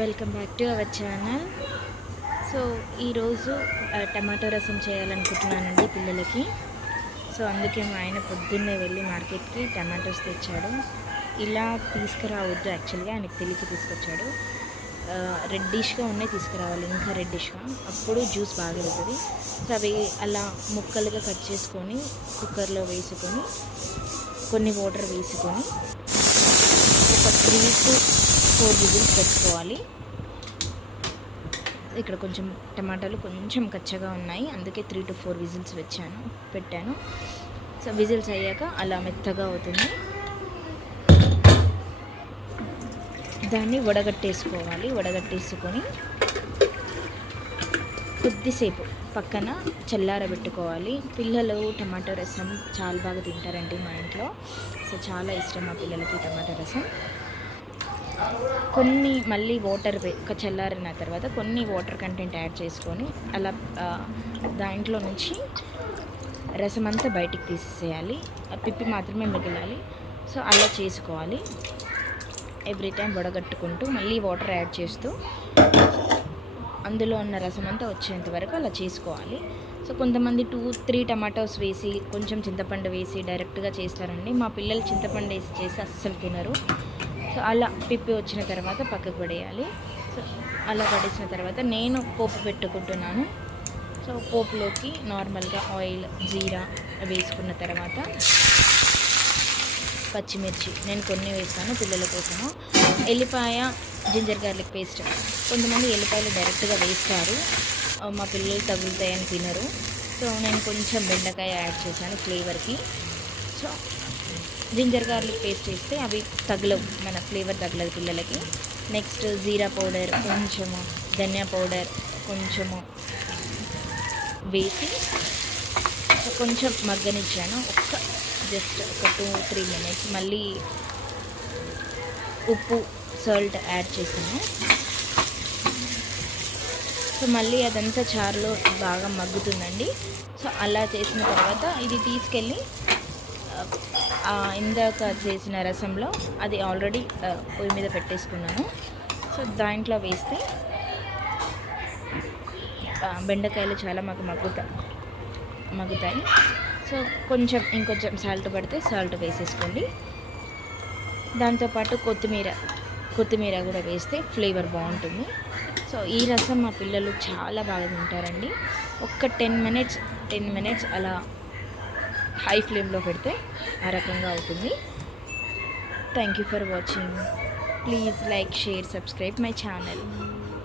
Welcome back to our channel. So ఈరోజు tomato రసం చేయాలనుకుంటున్నానండి పిల్లలకి. సో అందుకే మా ఆయన పొద్దున్నే వెళ్ళి మార్కెట్కి టమాటోస్ తెచ్చాడు. ఇలా తీసుకురావద్దు, యాక్చువల్గా ఆయనకు తెలిసి తీసుకొచ్చాడు. రెడ్డిష్గా ఉన్నాయి తీసుకురావాలి, ఇంకా రెడ్డిష్గా, అప్పుడు జ్యూస్ బాగా అవుతుంది. సో అవి అలా ముక్కలుగా కట్ చేసుకొని కుక్కర్లో వేసుకొని కొన్ని వాటర్ వేసుకొని ఒక 3 to 4 విజిల్స్ పెట్టుకోవాలి. ఇక్కడ కొంచెం టమాటాలు కొంచెం కచ్చగా ఉన్నాయి, అందుకే 3 to 4 విజిల్స్ పెట్టాను. సో విజిల్స్ అయ్యాక అలా మెత్తగా అవుతుంది. దాన్ని వడగట్టేసుకొని కొద్దిసేపు పక్కన చల్లారబెట్టుకోవాలి. పిల్లలు టమాటో రసం చాలా బాగా తింటారండి మా ఇంట్లో. సో చాలా ఇష్టం మా పిల్లలకి టమాటో రసం. కొన్ని మళ్ళీ వాటర్ చల్లారిన తర్వాత కొన్ని వాటర్ కంటెంట్ యాడ్ చేసుకొని అలా దాంట్లో నుంచి రసం అంతా బయటికి తీసేయాలి, పిప్పి మాత్రమే మిగిలాలి. సో అలా చేసుకోవాలి. ఎవ్రీ టైం వడగట్టుకుంటూ మళ్ళీ వాటర్ యాడ్ చేస్తూ అందులో ఉన్న రసం అంతా వచ్చేంత వరకు అలా చేసుకోవాలి. సో కొంతమంది 2-3 టమాటోస్ వేసి కొంచెం చింతపండు వేసి డైరెక్ట్గా చేస్తారండి. మా పిల్లలు చింతపండు వేసి చేసి అస్సలు తినరు. సో అలా పిప్పి వచ్చిన తర్వాత పక్కకు పడేయాలి. సో అలా పడేసిన తర్వాత నేను పోపు పెట్టుకుంటున్నాను. సో పోపులోకి నార్మల్గా ఆయిల్, జీరా వేసుకున్న తర్వాత పచ్చిమిర్చి నేను కొన్ని వేస్తాను పిల్లల కోసము, ఎల్లిపాయ, జింజర్ గార్లిక్ పేస్ట్. కొంతమంది ఎల్లిపాయలు డైరెక్ట్గా వేస్తారు, మా పిల్లలు తగులుతాయని తినరు. సో నేను కొంచెం బెండకాయ యాడ్ చేశాను ఫ్లేవర్కి. సో జింజర్ గార్లిక్ పేస్ట్ వేస్తే అవి తగలవు, మన ఫ్లేవర్ తగలదు పిల్లలకి. నెక్స్ట్ జీరా పౌడర్ కొంచెము, ధనియా పౌడర్ కొంచెము వేసి కొంచెం మగ్గనిచ్చాను. జస్ట్ ఒక 2-3 మినిట్స్. మళ్ళీ ఉప్పు, సాల్ట్ యాడ్ చేసాను. సో మళ్ళీ అదంతా చారులో బాగా మగ్గుతుందండి. సో అలా చేసిన తర్వాత ఇది తీసుకెళ్ళి ఇందాక చేసిన రసంలో, అది ఆల్రెడీ పొయ్యి మీద పెట్టేసుకున్నాను. సో దాంట్లో వేస్తే బెండకాయలు చాలా మగ్గుతాయి. సో ఇంకొంచెం సాల్ట్ పడితే సాల్ట్ వేసేసుకోండి. దాంతోపాటు కొత్తిమీర కూడా వేస్తే ఫ్లేవర్ బాగుంటుంది. సో ఈ రసం మా పిల్లలు చాలా బాగా తింటారండి. ఒక్క 10 మినిట్స్ అలా హై ఫ్లేమ్లో పెడితే ఆ రకంగా అవుతుంది. Thank you for watching. Please like, share, subscribe my channel.